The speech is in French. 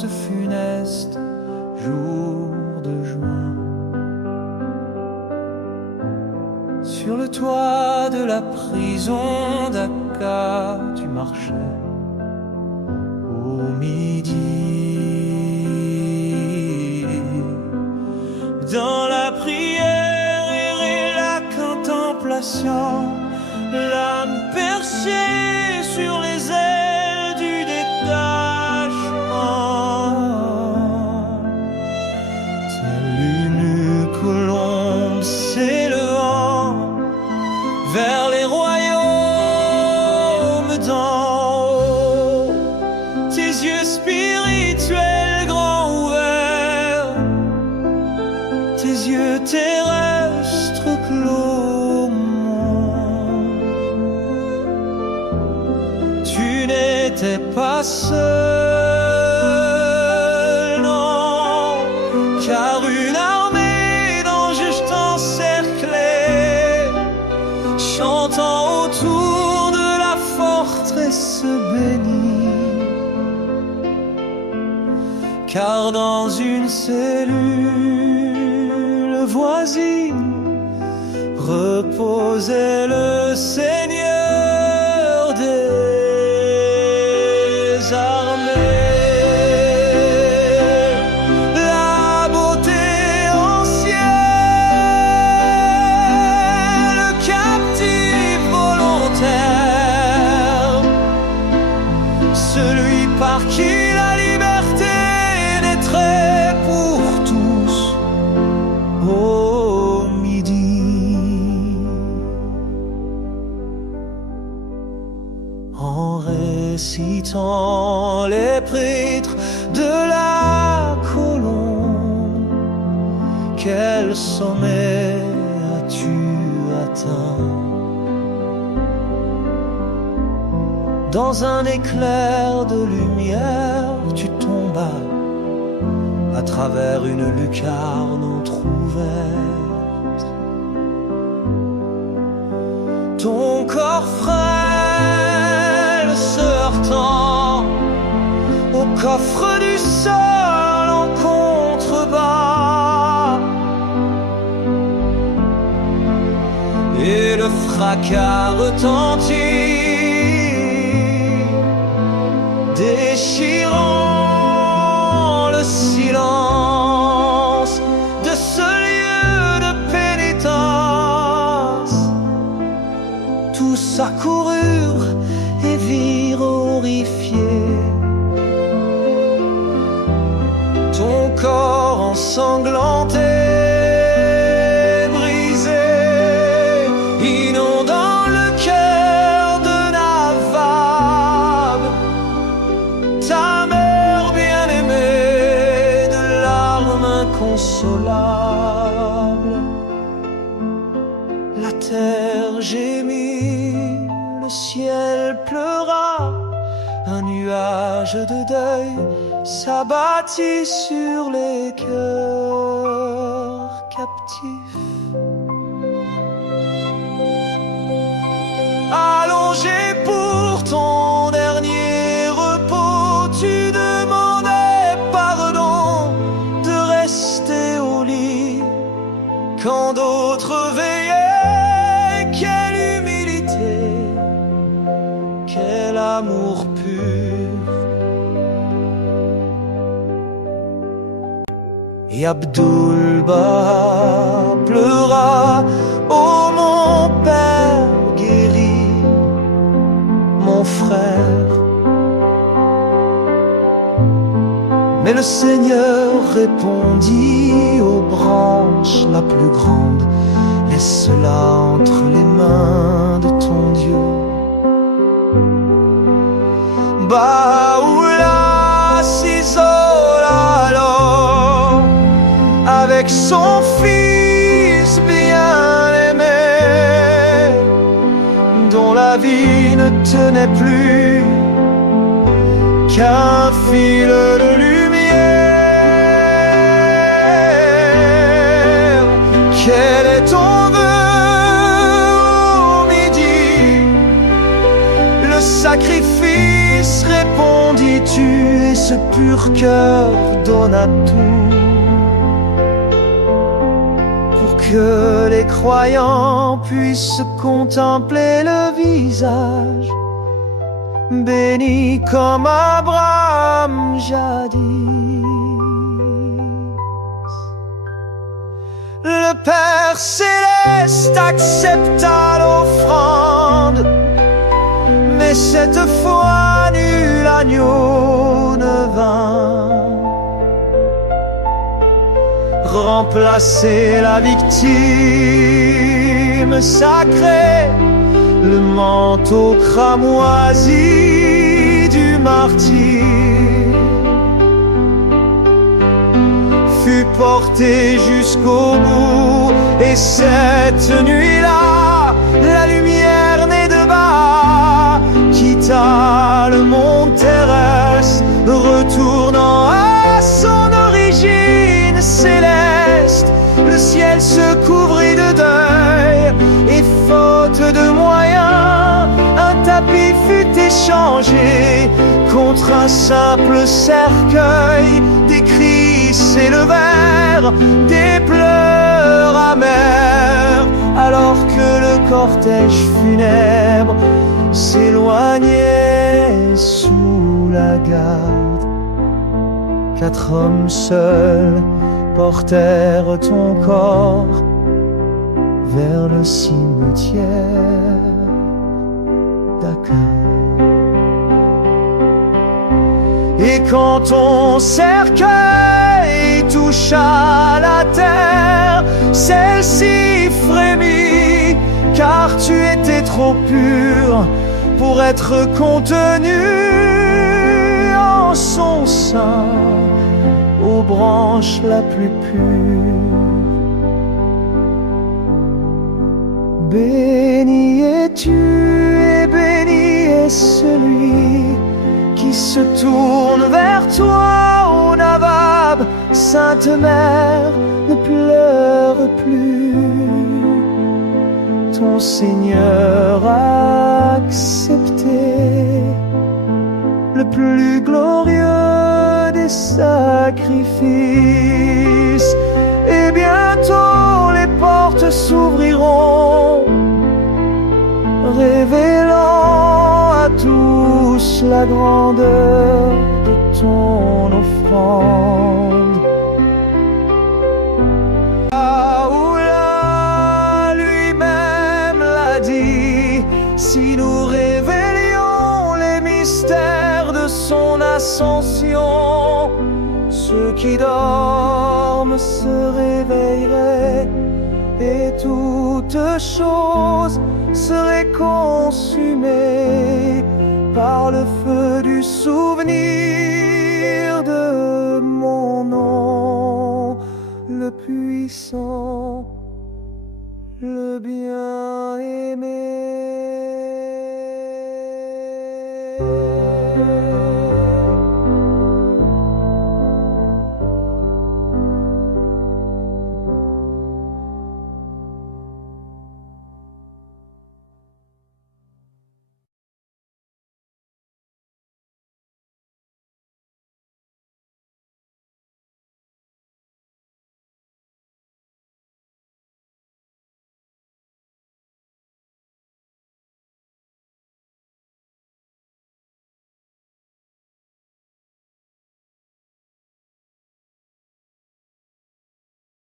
ce funeste jour de juin. Sur le toit de la prison d'Aka, tu marchais au midi. Dans la prière et la contemplation, l'âme perchée sur les ailes du détachement, telle une colombe s'élevant vers les royaumes d'en haut, tes yeux spirituels grands ouverts, tes yeux terrestres clos. Tu n'étais pas seul, non, car une armée d'anges t'encerclait, chantant autour de la forteresse bénie. Car dans une cellule voisine reposait le Seigneur des armées. La beauté ancienne, le captif volontaire, celui par qui la liberté naîtrait pour tous au midi. En récitant les prêtres de la colombe, quel sommet as-tu atteint? Dans un éclair de lumière, tu tombas à travers une lucarne entrouverte. Ton corps frêle se heurtant au coffre du sol en contrebas, et le fracas retentit, déchirant le silence de ce lieu de pénitence. Tous accoururent et virent horrifiés ton corps ensanglanté, brisé, inondant le cœur de Navab, ta mère bien-aimée, de larmes inconsolables. La terre gémit, le ciel pleura, un nuage de deuil s'abattit sur les cœurs captifs. Allongé pour ton dernier repos, tu demandais pardon de rester au lit quand d'autres veillaient. Quelle humilité, quel amour pur. Et Abdul-Baha pleura: oh mon père guéri, mon frère. Mais le Seigneur répondit aux branches la plus grande: laisse-la entre les mains de ton Dieu. Baha'u'llah s'isola alors avec son fils bien-aimé, dont la vie ne tenait plus qu'un fil de lumière. Quel est ton vœu au midi? Le sacrifice Fils, répondis-tu, et ce pur cœur donna tout pour que les croyants puissent contempler le visage béni comme Abraham jadis. Le Père céleste accepta l'offrande, mais cette fois nul agneau ne vint remplacer la victime sacrée. Le manteau cramoisi du martyr fut porté jusqu'au bout, et cette nuit-là, la lumière née de bas quitta le monde terrestre, retournant à son origine céleste. Le ciel se couvrit de deuil, et faute de moyens, un tapis fut échangé contre un simple cercueil. Des cris s'élevèrent, des pleurs amers, alors que le cortège funèbre s'éloignait sous la garde. 4 hommes seuls portèrent ton corps vers le cimetière d'Aquin. Et quand ton cercueil toucha la terre, celle-ci frémit, car tu étais trop pur pour être contenu en son sein, aux branches la plus pure. Béni es-tu et béni est celui qui se tourne vers toi, ô Nabab. Sainte Mère, ne pleure plus, ton Seigneur a accepté le plus glorieux des sacrifices. Et bientôt les portes s'ouvriront, révélant à tous la grandeur de ton offrande. Aoula lui-même l'a dit, si nous révélions les mystères de son ascension, ceux qui dorment se réveilleraient, et toutes choses seraient consumées par le feu du souvenir de mon nom, le puissant, le bien-aimé.